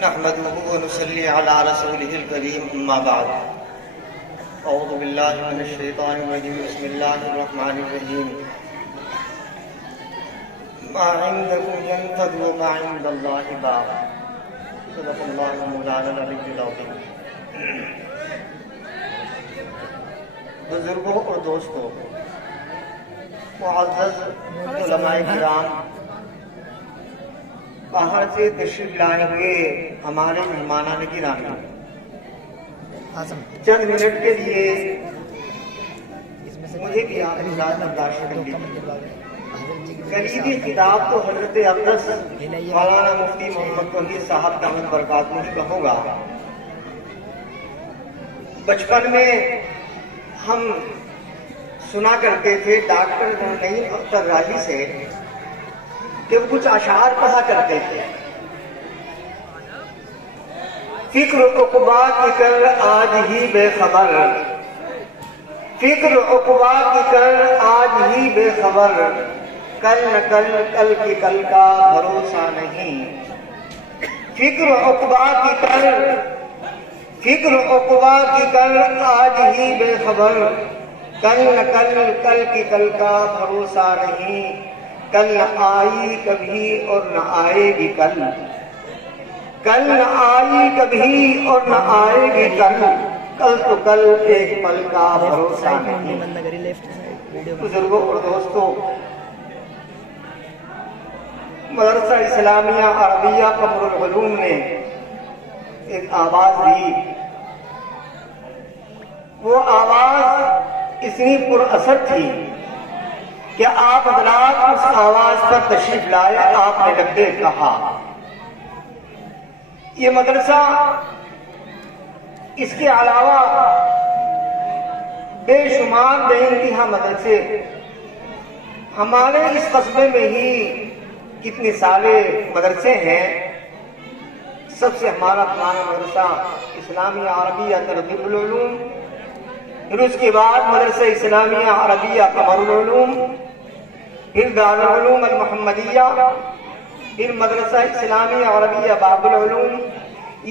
نحمده ونصلي على رسوله الكريم اما بعد اعوذ بالله من الشيطان الرجيم بسم الله الرحمن الرحيم ما عندكم ينفد وما عند الله باق صدق الله مولانا العلي العظيم. بزرگوں اور دوستوں، معزز علماء کرام، باہر سے تشریف لائے ہوئے ہمارے مہمانان گرامی، چند منٹ کے لیے مجھے بھی آپ کے ساتھ برداشت کر لیجیے. کلیدی خطاب تو حضرت اقدس مولانا مفتی محمد توحید صاحب دامت برکاتہ کا ہوگا. بچپن میں ہم سنا کرتے تھے ڈاکٹر نعیم اختر راہی سے کہ وہ کچھ اشعار پڑھا کرتے تھے. فکر عقبا کی کر آج ہی بے خبر، فکر عقبا کی کر آج ہی بے خبر، کل نہ کل کل کی کل کا بھروسہ نہیں. فکر عقبا کی کر، فکر عقبا کی کر آج ہی بے خبر، کل نہ کل کل کی کل کا بھروسہ نہیں. کل نہ آئی کبھی اور نہ آئے گی کل، کل نہ آئی کبھی اور نہ آئے گی کل، کل تو کل ایک پل کا بھروسہ نہیں. بزرگوں اور دوستوں، مدرسہ اسلامیہ عربیہ قمر العلوم نے ایک آواز دی. وہ آواز اتنی پر اثر تھی کہ آپ حضرات اس آواز پر تشریف لائے. آپ نے لگ کے کہا یہ مدرسہ، اس کے علاوہ بے شمار بے انتہا مدرسے ہمارے اس قصبے میں ہی کتنے سارے مدرسے ہیں. سب سے ہمارا پرانا مدرسہ اسلامیہ عربیہ ترغیب العلوم، پھر اس کے بعد مدرسہ اسلامیہ عربیہ قمر العلوم، پھر دارالعلوم المحمدیہ، پھر مدرسہ اسلامیہ عربیہ باب العلوم.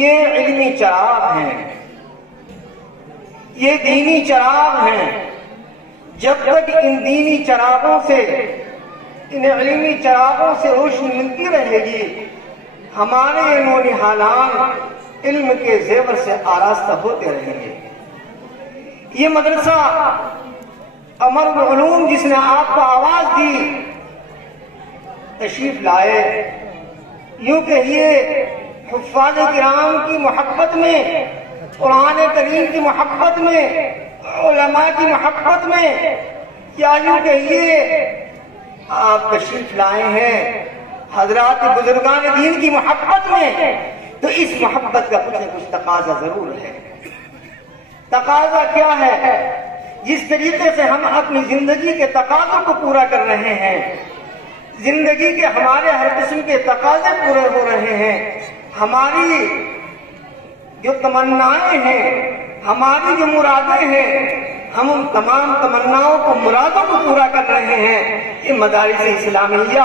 یہ علمی چراغ ہیں، یہ دینی چراغ ہیں. جب تک ان دینی چراغوں سے، ان علمی چراغوں سے روشنی ملتی رہے گی، ہمارے نونہالان علم کے زیور سے آراستہ ہوتے رہیں گے. یہ مدرسہ قمر العلوم جس نے آپ کو آواز دی، تشریف لائے، یوں کہیے حفاظ کرام کی محبت میں، قرآن کریم کی محبت میں، علماء کی محبت میں، یا یوں کہیے آپ تشریف لائے ہیں حضرات بزرگان دین کی محبت میں، تو اس محبت کا کچھ نہ کچھ تقاضا ضرور ہے. تقاضا کیا ہے؟ جس طریقے سے ہم اپنی زندگی کے تقاضوں کو پورا کر رہے ہیں، زندگی کے ہمارے ہر قسم کے تقاضے پورے ہو رہے ہیں، ہماری جو تمنائیں ہیں، ہماری جو مرادیں ہیں، ہم ان تمام تمناؤں کو، مرادوں کو پورا کر رہے ہیں. یہ مدارس اسلامیہ،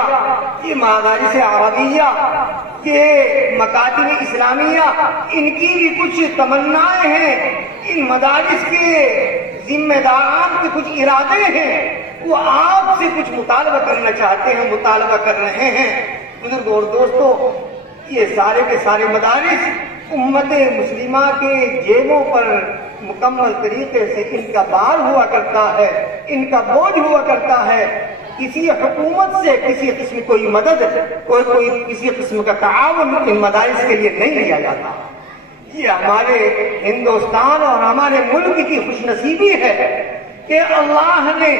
یہ مدارس عربیہ، یہ مکاتب اسلامیہ، ان کی بھی کچھ تمنائیں ہیں. ان مدارس کے ذمہ داران کے کچھ ارادے ہیں، وہ آپ سے کچھ مطالبہ کرنا چاہتے ہیں، مطالبہ کر رہے ہیں. بزرگوں اور دوستوں، یہ سارے کے سارے مدارس امت مسلمہ کے جیبوں پر مکمل طریقے سے ان کا بار ہوا کرتا ہے، ان کا بوجھ ہوا کرتا ہے. کسی حکومت سے کسی قسم کوئی مدد، کوئی کسی قسم کا تعاون ان مدارس کے لیے نہیں لیا جاتا. یہ ہمارے ہندوستان اور ہمارے ملک کی خوش نصیبی ہے کہ اللہ نے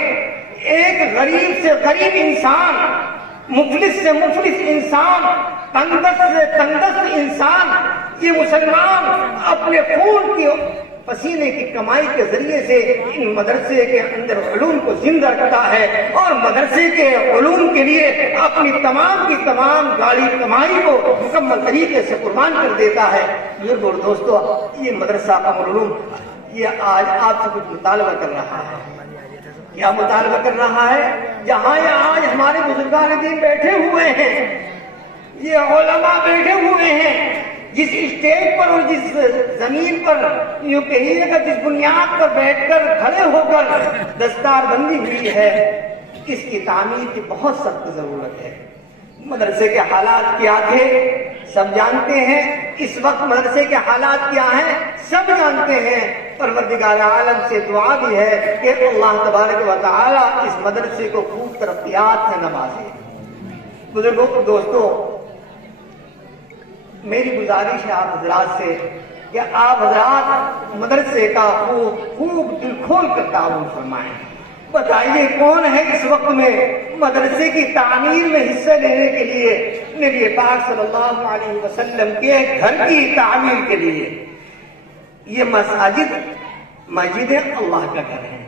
ایک غریب سے غریب انسان، مفلس سے مفلس انسان، تندرست سے تندرست انسان، یہ مسلمان اپنے خون کی پسینے کی کمائی کے ذریعے سے ان مدرسے کے اندر علوم کو زندہ رکھتا ہے اور مدرسے کے علوم کے لیے اپنی تمام کی تمام گاڑی کمائی کو مکمل طریقے سے قربان کر دیتا ہے. بزرگوں اور دوستوں، یہ مدرسہ قمر العلوم یہ آج آپ سے کچھ مطالبہ کر رہا ہے. کیا مطالبہ کر رہا ہے؟ جہاں یہ آج ہمارے بزرگان دین بیٹھے ہوئے ہیں، یہ علماء بیٹھے ہوئے ہیں، جس اسٹیج پر اور جس زمین پر یوں کہیے گا جس بنیاد پر بیٹھ کر کھڑے ہو کر دستار بندی ہوئی ہے، اس کی تعمیر کی بہت سخت ضرورت ہے۔ مدرسے کے حالات کیا تھے سب جانتے ہیں، اس وقت مدرسے کے حالات کیا ہیں سب جانتے ہیں۔ پروردگار عالم سے دعا بھی ہے کہ اللہ تبارک و تعالی اس مدرسے کو خوب ترقیات سے نوازے۔ بزرگوں، دوستوں، میری گزارش ہے آپ حضرات سے کہ آپ حضرات مدرسے کا خوب دل کھول کر تعاون فرمائیں۔ بتائیے کون ہے اس وقت میں مدرسے کی تعمیر میں حصہ لینے کے لیے، نبی پاک صلی اللہ علیہ وسلم کے گھر کی تعمیر کے لیے؟ یہ مسجد اللہ کا گھر ہے۔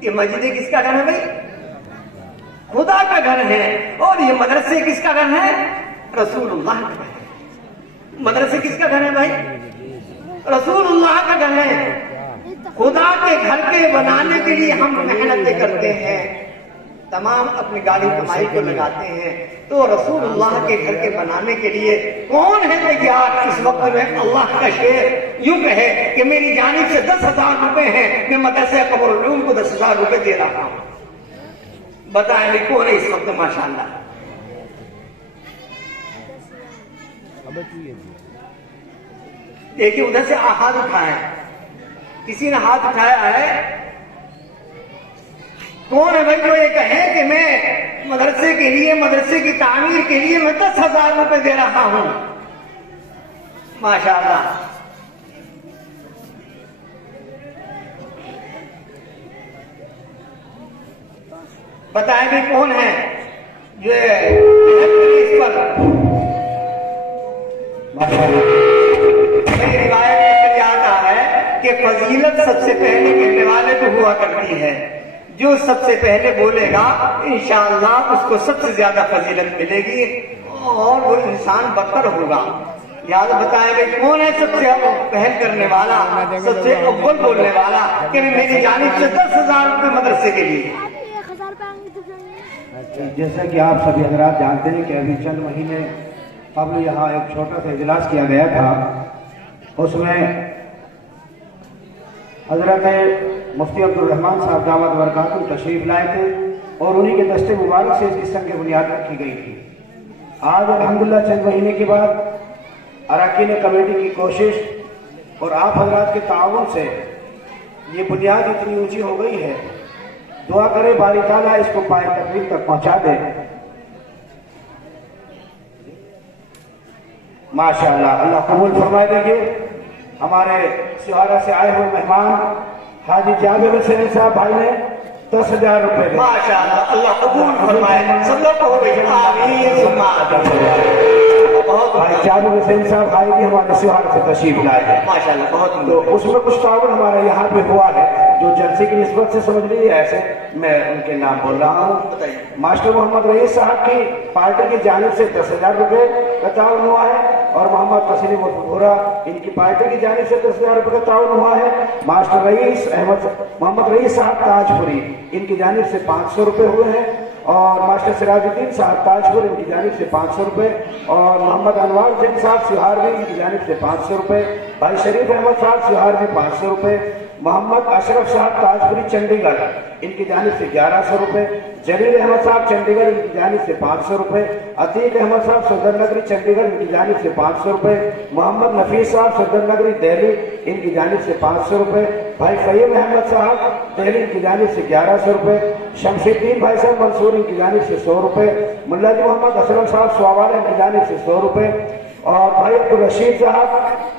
یہ مسجد کس کا گھر ہے بھائی؟ خدا کا گھر ہے۔ اور یہ مدرسے کس کا گھر ہے؟ رسول اللہ کا گھر ہے۔ مدرسے کس کا گھر ہے بھائی؟ رسول اللہ کا گھر ہے۔ خدا کے گھر کے بنانے کے لیے ہم محنتیں کرتے ہیں، تمام اپنی گاڑی کمائی کو لگاتے ہیں، تو رسول اللہ کے گھر کے بنانے کے لیے کون ہے تیار اس وقت میں؟ اللہ کا شعر یوں کہے کہ میری جانب سے 10,000 روپے ہیں، میں مدرسہ قمر العلوم کو 10,000 روپے دے رہا ہوں۔ بتائیں کون ہے اس وقت؟ ماشاءاللہ دیکھیے ادھر سے ہاتھ اٹھائے، کسی نے ہاتھ اٹھایا ہے؟ کون ہے بھائی جو یہ کہے کہ میں مدرسے کے لیے، مدرسے کی تعمیر کے لیے میں 10,000 روپے دے رہا ہوں؟ ماشاءاللہ۔ بتائیں بھی کون ہے جو اس پر روایت میں آتا ہے کہ فضیلت سب سے پہلے کہنے والے کو ہوا کرتی ہے، جو سب سے پہلے بولے گا انشاءاللہ اس کو سب سے زیادہ فضیلت ملے گی اور وہ انسان برتر ہوگا۔ یاد بتائیں گے کون ہے سب سے پہل کرنے والا، سب سے اول بولنے والا کہ میری جانب سے 10,000 روپے مدرسے کے لیے؟ جیسا کہ آپ سبھی حضرات جانتے ہیں کہ ابھی چند مہینے قبل یہاں ایک چھوٹا سا اجلاس کیا گیا تھا، اس میں حضرت مفتی عبدالرحمان صاحب دامت برکاتہ تشریف لائے تھے اور انہی کے دست مبارک سے اس کی سنگ بنیاد رکھی گئی تھی۔ آج الحمدللہ چند مہینے کے بعد اراکین کمیٹی کی کوشش اور آپ حضرات کے تعاون سے یہ بنیاد اتنی اونچی ہو گئی ہے، دعا کرے باری تعالیٰ اس کو پائے تکمیل تک پہنچا دے۔ ماشاءاللہ، اللہ قبول فرمائے دیجیے۔ ہمارے سہارا سے آئے ہوئے مہمان حاجی جابر حسین صاحب بھائی نے 10,000 روپے دے۔ ماشاءاللہ، اللہ قبول فرمائے، سب لوگ کو آمین۔ بھائی جابر حسین صاحب بھائی بھی ہمارے سہارا سے تشریف لائے ہیں ماشاءاللہ، بہت تو اس میں کچھ تعاون ہمارے یہاں پہ ہوا ہے جو جلسے کی نسبت سے سمجھ لیجیے، ایسے میں ان کے نام بول رہا ہوں۔ ماسٹر محمد رئیس صاحب کی پارٹی کی جانب سے 10,000 روپے کا تعاون ہوا ہے اور محمد تسلیم البھورا ان کی پارٹی کی جانب سے 10,000 روپے کا تعاون ہوا ہے۔ ماسٹر رئیس محمد رئیس صاحب تاج پوری ان کی جانب سے 500 روپے ہوئے ہیں اور ماسٹر سراج الدین صاحب تاج پور ان کی جانب سے 500 روپے اور محمد انوار جن صاحب سہاروی ان کی جانب سے 500 روپے، بھائی شریف احمد صاحب سہاروی 500 روپے، محمد اشرف صاحب تاج پوری چنڈی گڑھ ان کی جانب سے 1100 روپے، جلیل احمد صاحب چنڈی گڑھ ان کی جانب سے 500 روپے، عتیق احمد صاحب صدر نگری چنڈی گڑھ ان کی جانب سے 500 روپے، محمد نفیس صاحب صدر نگری دہلی ان کی جانب سے 500 روپے، بھائی فہیم احمد صاحب دہلی ان کی جانب سے 1100 روپے، شمس الدین بھائی صاحب منصور ان کی جانب سے 100 روپے، ملا جی محمد اسلم صاحب سواوالا ان کی جانب سے 100 روپے اور بھائی عبدالرشید صاحب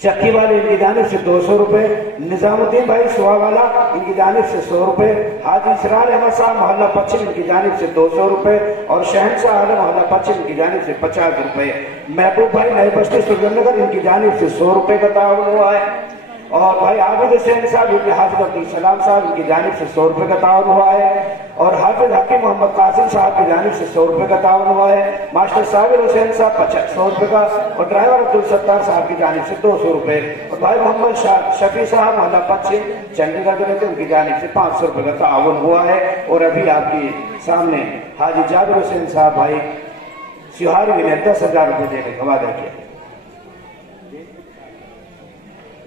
چکی والے ان کی جانب سے 200 روپے، نظام الدین بھائی سواوالا ان کی جانب سے 100 روپے، حاجی اسرار احمد صاحب محلہ پچھم ان کی جانب سے 200 روپے اور شہنشاہ عالم محلہ پچھم ان کی جانب سے 50 روپے، محبوب بھائی نئے بستی سلطان نگر ان کی جانب سے 100 روپے کا تعاون ہوا ہے اور بھائی عابد حسین صاحب ابن حافظ عبدالسلام صاحب ان کی جانب سے 100 روپے کا تعاون ہوا ہے اور حافظ حکیم محمد قاسم صاحب کی جانب سے 100 روپے کا تعاون ہوا ہے، ماسٹر صابر حسین صاحب 100 روپے کا اور ڈرائیور عبدالستار صاحب کی جانب سے 200 روپے اور بھائی محمد شفیع صاحب محلہ پچھم چنڈی گڑھ رہتے ان کی جانب سے 500 روپے کا تعاون ہوا ہے اور ابھی آپ کے سامنے حاجی جابر حسین صاحب بھائی سہاروی نے 10,000 روپے دینے کا وعدہ کیا۔